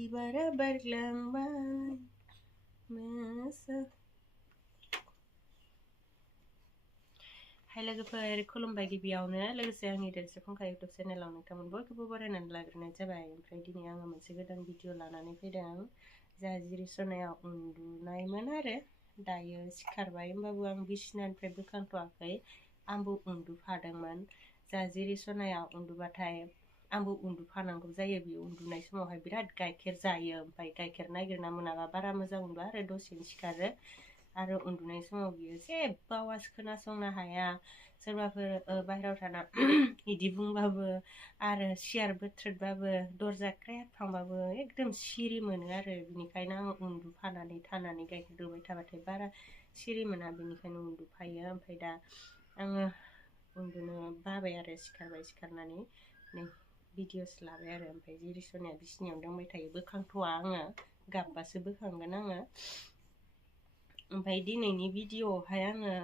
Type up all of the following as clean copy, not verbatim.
बिबारा बारलांबाय मोसा हाय लोगोफोर खुलुमबाय गिबियावनो लोगोसे आंनि देरसे खंखा इउटुब चेनेलाव नोंथांमोन बयखौबो बरायनानै लाग्रोनाय जाबाय। ओमफ्राय दिनै आङो मोनसे गोदान भिडिअ लानानै फैदों। जा जिरिसनायाव उन्दुनायमोन आरो दायो सिखारबाय होमबाबो आं बिसिनानिफ्राय बोखांथ'वाखै, आंबो उन्दुफादोंमोन। जा जिरिसनायाव उन्दुबाथाय आंबो उन्दुफानांगौ जायो। बे उन्दुनाय समावहाय बिराद गाइखेर जायो, ओमफ्राय गाइखेर नागिरना मोनाबा बारा मोजां उन्दुआ आरो दसेनो सिखारो। आरो उन्दुनाय समाव बियो जेबो आवाज खोनासंनो हाया। सोरबाफोर बाहेरायाव थाना इदि बुंबाबो आरो सियार बोथ्रोदबाबो दरजा क्रेक थांबाबो एकदम सिरि मोनो आरो। बिनिखायनो आं उन्दुफानानै थानानै गाइखेर दौबाय थाबाथाय बारा सिरि मोना, बिनिखायनो उन्दुफायो। ओमफ्राय दा आङो उन्दुनो बाबाय आरो सिखारबाय, सिखारनानै नै भिडिअस लाबाय आरो। ओमफ्राय जिरिसनाया बिसिनायाव दंबाय थायो, बोखांथ'वा आङो, गाबबासो बोखांगोन आङो। ओमफ्राय दिनैनि भिडिअआवहाय आङो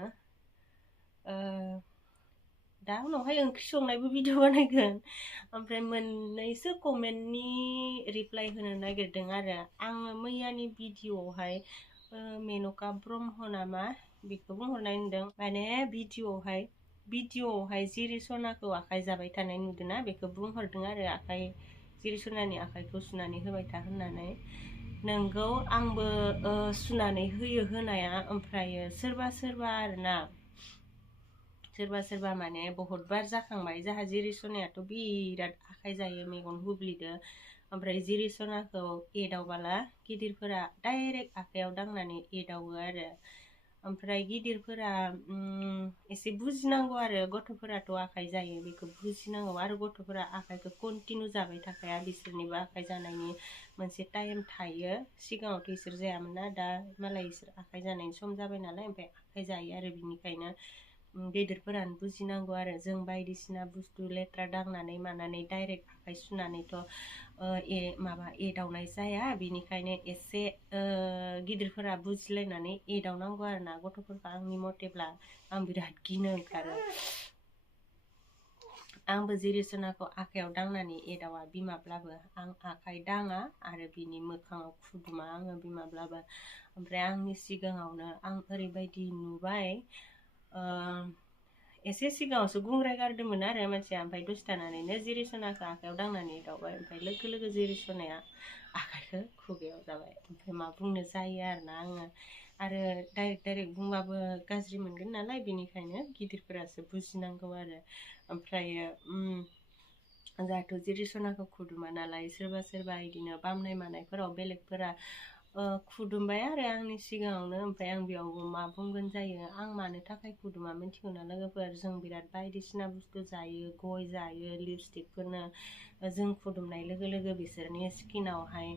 दा उनावहाय ओंख्रि संनायबो भिडिअ बानायगोन। ओमफ्राय मोननैसो कमेन्टनि रिप्लाय होनो नागिरदों आरो। आङो मैयानि भिडिअआवहाय मेनका ब्रह्म नामा बेखौ बुंहरनाय नुदों, माने भिडिअआवहाय जिरिसनाखौ आखाइ जाबाय थानाय नुदोंना, बेखौ बुंहरदों आरो। जिरिसनानि आखाइखौ सुनानै होबाय था होननानै। नोंगौ आंबो सुनानै होयो होनाया, ओमफ्रायो सोरबा आरोना, सोरबा माने बहुत बार जाखांबाय। जाहा जिरिसनायाथ' बिराद आखाइ जायो, मेगन हुब्लिदो। ओमफ्राय जिरिसनाखौ एदावबाला गिदिरफोरा डाइरेक्ट आखाइयाव दांनानै एदावो आरो। ओमफ्राय गिदिरफोरा एसे बुजिनांगौ आरो, गथ'फोराथ' आखाइ जायो बेखौ बुजिनांगौ। आरो गथ'फोरा आखाइखौ कन्टिनिउ जाबाय थाखाया, बिसोरनिबो आखाइ जानायनि मोनसे टाइम थायो। सिगाङावथ' इसोर जायामोन ना, दा मालाय इसोर आखाइ जानायनि सम जाबाय नालाय, ओमफ्राय आखाइ जायो आरो। बिनिखायनो गेदेरफोरानो बुजिनांगौ आरो। जों बायदिसिना बुस्थु लेथ्रा दांनानै मानानै डाइरेक्ट आखाइ सुनानैथ' एदावनाय जाया। बिनिखायनो एसे गिदिरफोरा बुजिलायनानै एदावनांगौ आरो ना गथ'फोरखौ। आंनि मथेब्ला आं बिराद गिनो ओंखारो। आंबो जिरिसनाखौ आखाइयाव दांनानै एदावा बिमाब्लाबो, आं आखाइ दाङा आरो बिनि मोखाङाव खुदुमा आङो बिमाब्लाबो। ओमफ्राय आंनि सिगाङावनो आं ओरैबायदि नुबाय, एसे सिगाङावसो गुंग्राय गारदोंमोन आरो मानसिया, ओमफ्राय दसे थानानैनो जिरिसनाखौ आखाइयाव दांनानै एदावबाय। ओमफ्राय लोगो जिरिसनाया आखाइखौ खुगायाव जाबाय। ओमफ्राय मा बुंनो जायो आरोना आङो। आरो डाइरेक्ट बुंबाबो गाज्रि मोनगोन नालाय, बिनिखायनो गिदिरफोरासो बुजिनांगौ आरो। ओमफ्रायो जाहाथ' जिरिसनाखौ खुदुमा नालाय, सोरबा इदिनो बामनाय मानायफोराव बेलेगफोरा खुदुमबाय आरो आंनि सिगाङावनो। ओमफ्राय आं बेयावबो मा बुंगोन जायो। आं मानो थाखाय खुदुमा मिन्थिगौ ना लोगोफोर? जों बिराद बायदिसिना बुस्थु जायो, गय जायो, लिपस्टिकफोरनो जों खुदुमनाय लोगो लोगो बिसोरनि स्किनावहाय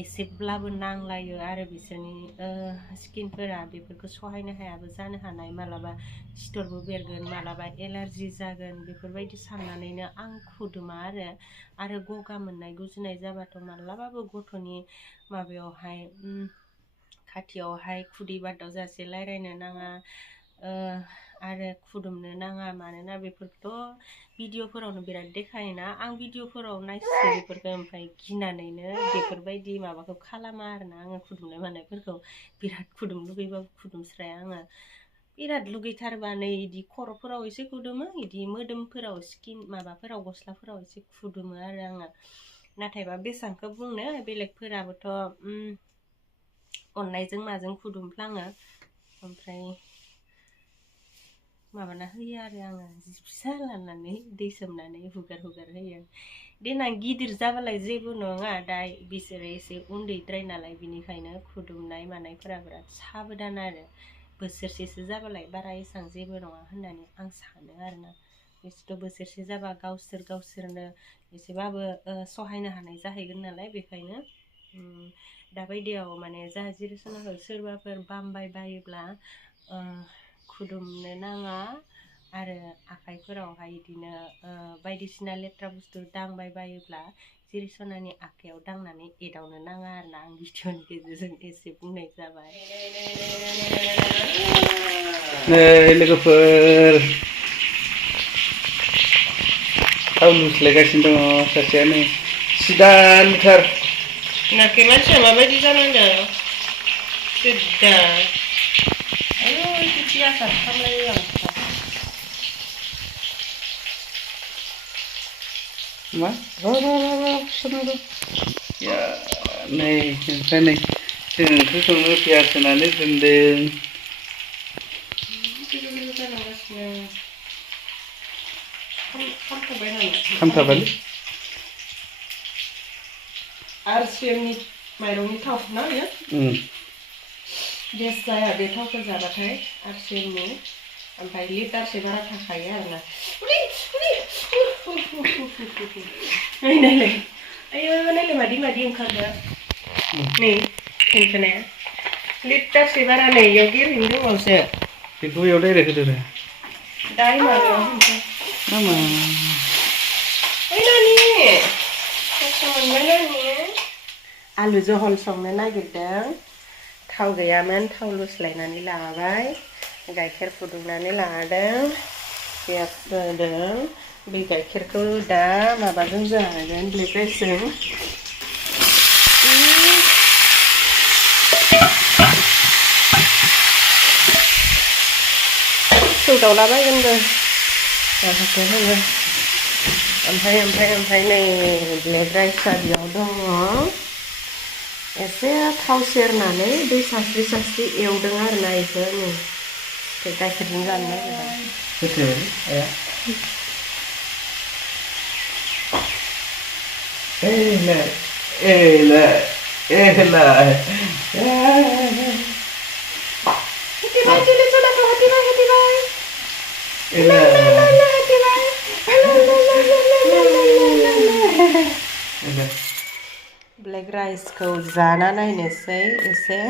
एसेब्लाबो नांलायो आरो बिसोरनि स्किनफोरा बेफोरखौ सहायनो हायाबो जानो हानाय। मालाबा सिथरबो बेरगोन, मालाबा एलार्जि जागोन, बेफोरबायदि साननानैनो आं खुदुमा आरो गगा मोननाय गुजुनाय जाबाथ' मालाबाबो गथ'नि माबायावहाय खाथियावहाय खुदै बादावजासे रायलायनो नाङा आरो खुदुमनो नाङा। मानोना बेफोरखौथ' भिडिअफोरावनो बिराद देखायोना, आं भिडिअफोराव नायसो बेफोरखौ, ओमफ्राय गिनानैनो बेफोरबायदि माबाखौ खालामा आरोना आङो। खुदुमनाय मानायफोरखौ बिराद खुदुम लुगैबाबो खुदुमस्राया आङो। बिराद लुगैथारबा नै इदि खर'फोराव एसे खुदुमो, इदि मोदोमफोराव स्किन माबाफोराव गस्लाफोराव एसे खुदुमो आरो आङो। नाथायबा बेसांखौ बुंनो, बेलेगफोराबोथ' अननायजों माजों खुदुमफ्लाङो। ओमफ्राय माबाना होयो आरो आङो, फिसा लानानै दै सोमनानै हुगार होयो। देनां गिदिर जाबालाय जेबो नङा, दा बिसोरो एसे उन्दैद्राय नालाय, बिनिखायनो खुदुमनाय मानायफोरा बिराद साबधान आरो। बोसोरसेसो जाबालाय बारा एसां जेबो नङा होननानै आं सानो आरोना। बिसोरथ' बोसोरसे जाबा गावसोरनो एसेबाबो सहायनो हानाय जाहैगोन नालाय, बेखायनो दाबायदियाव माने जाहा जिरिसनाखौ सोरबाफोर बामबाय बायोब्ला खुदुमनो नाङा आरो आखाइफोरावहाय बिदिनो बायदिसिना लेथ्रा बुस्थु दांबाय बायोब्ला जिरिसनानि आखाइयाव दांनानै एदावनो नाङा आरोना। आं भिडिअनि गेजेरजों एसे बुंनाय जाबाय। नै लोगोफोर थाव लुस्लायगासिनो दङ सासेयानो, सिदानथार नाखै मानसिया माबायदि जानांदों सिद्दा आयौ बिदि आसार खालामलायो आं मा या नै ओमफ्राय नै जों ओंख्रि संनो पियास होनानै दोनदों खामथाबालै आरसिएमनि माइरंनि थाव ना बेयो गेस जाया बे थावखौ जाबाथाय आरसिएमनि ओमफ्राय लिटारसे बारा थाखायो आरोना नायलाय आयौ नायलाय मादि मादि ओंखारदों नै खोनाया लिटारसे बारा नै इयाव गेरहैनो दंबावोसो बेखौ बेयाव डाइरेक्ट होदो रे दाइ माबायाव होनसै नामा ओइ नानि खस्थ' मोनबाय नानि आलु जहल संनो नागिरदों थाव गैयामोन थाव लुस्लायनानै लाबाय गाइखेर फुदुंनानै लादों पियास होदों बे गाइखेरखौ दा माबाजों जागोन ब्लेक राइसजों सौदावलाबायगोनबो माखासे होनो ओमफ्राय नै ब्लेक राइसआ बेयाव दङ एसे थाव सेरनानै दै सास्रि सास्रि एवदों आरोना इखौ नै गाइखेरजों जानो नागिरदों होदो आया ब्लेक राइसखौ जाना नायनोसै एसे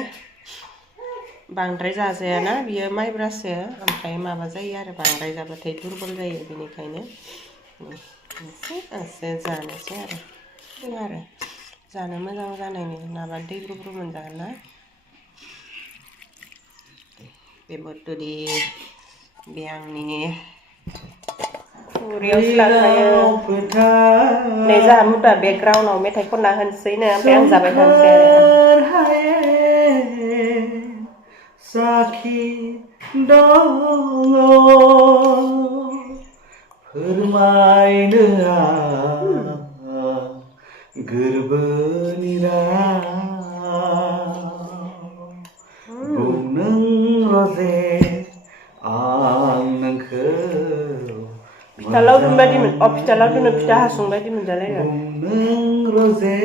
बांद्राय जाजायाना बियो माइब्रासो ओमफ्राय माबा जायो आरो बांद्राय जाबाथाय दुरबल जायो बेनिखायनो एसे जानोसै आरो जानो मोजां जानायनि नाबा दै ब्रुब्रु मोनजागोन ना बे बर्थ'डे बे आंनि खुरियावसो लाखायो नै जाहा मुदा बेकग्राउन्डआव मेथाइ खनना होनोसैनो ओमफ्राय आं जाबाय थानोसै साखि दङ फोरमायनो गोरबोनि नों रजे आं नोंखौ फिथा लावदुम बायदि फिथा लावदुमनो फिथा हासुं बायदि मोनजालायो नों रजे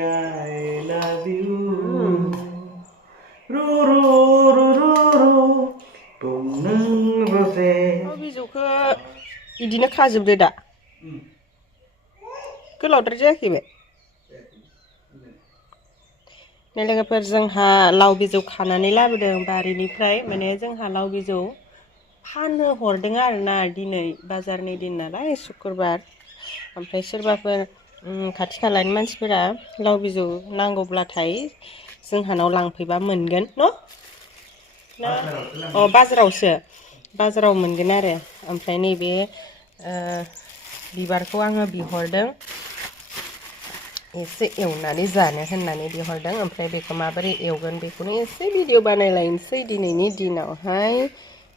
I love you बिजौखौ बिदिनो खाजोबदो दा गोलावद्राय जायाखै बे लोगोफोर जोंहा लाव बिजौ खानानै लाबोदों बारिनिफ्राय माने जोंहा लाव बिजौ फाननो हरदों आरोना दिनै बाजारनि दिन नालाय शुक्रबार ओमफ्राय सोरबाफोर खाथि खालानि मानसिफोरा लाव बिजौ नांगौब्लाथाय जोंहानाव लांफैबा मोनगोन न' बाजाराव मोनगोन आरो ओमफ्राय नैबे बिबारखौ आङो बिहरदों एसे एवनानै जानो होननानै बिहरदों ओमफ्राय बेखौ माबोरै एवगोन बेखौनो एसे भिडिअ बानायलायनोसै दिनैनि दिनावहाय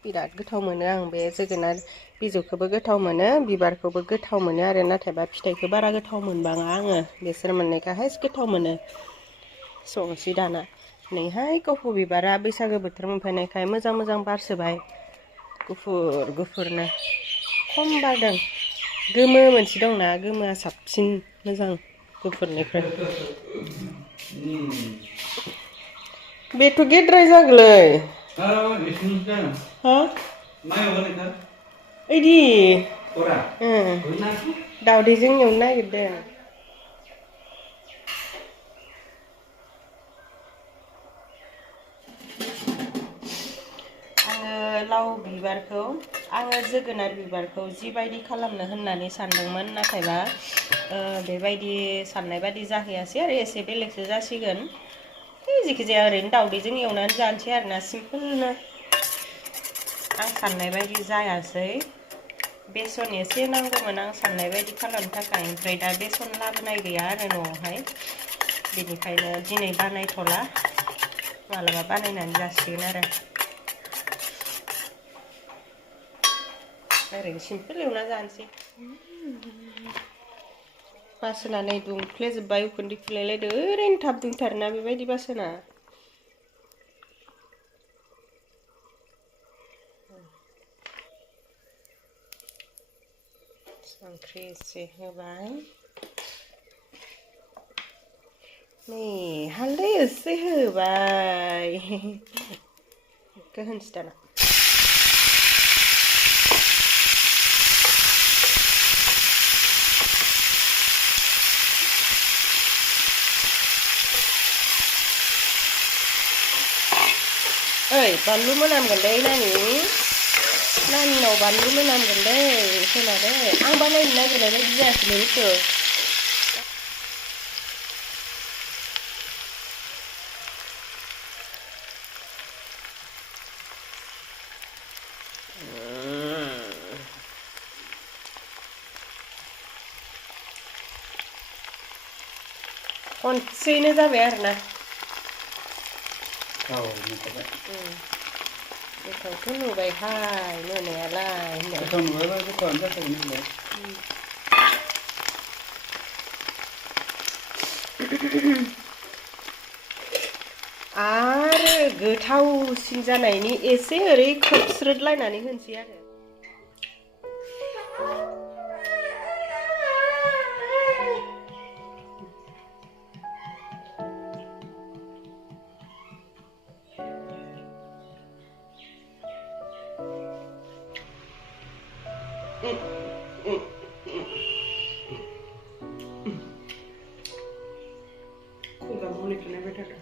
बिराद गोथाव मोनो आं बे जोगोनार बिजौखौबो गोथाव मोनो बिबारखौबो गोथाव मोनो आरो नाथायबा फिथाइखौ बारा गोथाव मोनबाङा आङो बिसोर मोननायखौहाय गोथाव मोनो संसै दाना नैहाय कफु बिबारा बैसागो बोथोर मोनफैनायखाय मोजां मोजां बारसोबाय गुफुरनो खम बारदों गोमो मोनसे दंना गोमोआ साबसिन मोजां गुफुरनिफ्राय बेथ' गेद्राय जागोलै हा इदि दावदैजों एवनो नागिरदों लाव बिबारखौ आङो जोगोनार बिबारखौ जिबायदि खालामनो होननानै सानदोंमोन नाथायबा बेबायदि साननाय बायदि जाहैयासै आरो एसे बेलेगसो जासिगोन जिखिजाया ओरैनो दावदैजों एवनानै जानोसै आरोना सिम्पोलनो आं साननाय बायदि जायासै बेसन एसे नांगौमोन आं साननाय बायदि खालामनो थाखाय ओमफ्राय दा बेसन लाबोनाय गैया आरो न'आवहाय बेनिखायनो दिनै बानायथ'ला मालाबा बानायनानै जासिगोन आरो ओरैनो सिम्पोल एवना जानोसै बासोना नै दुंफ्लेजोब्बाय उखुन्दै खुलायलायदो ओरैनो थाब दुंथारोना बेबायदि बासोना संख्रि एसे होबाय नै हालदै एसे होबाय बेखौ होनसै दाना ओइ बानलु मोनामगोनलै नानिनाव बानलु मोनामगोनलै खोनादो आं बानायनो नागिरनाय बायदि जायाखैलै बुस्थु खनसेयैनो जाबाय आरोना गोथावथ' नुबायहाय नुनायालाय गोथाव नुबायबा गोथावानो जाखागोन होनलाय आरो गोथावसिन जानायनि एसे ओरै खोबस्रोदलायनानै होनसै आरो खुगा मुलिखौ नायबाय थादों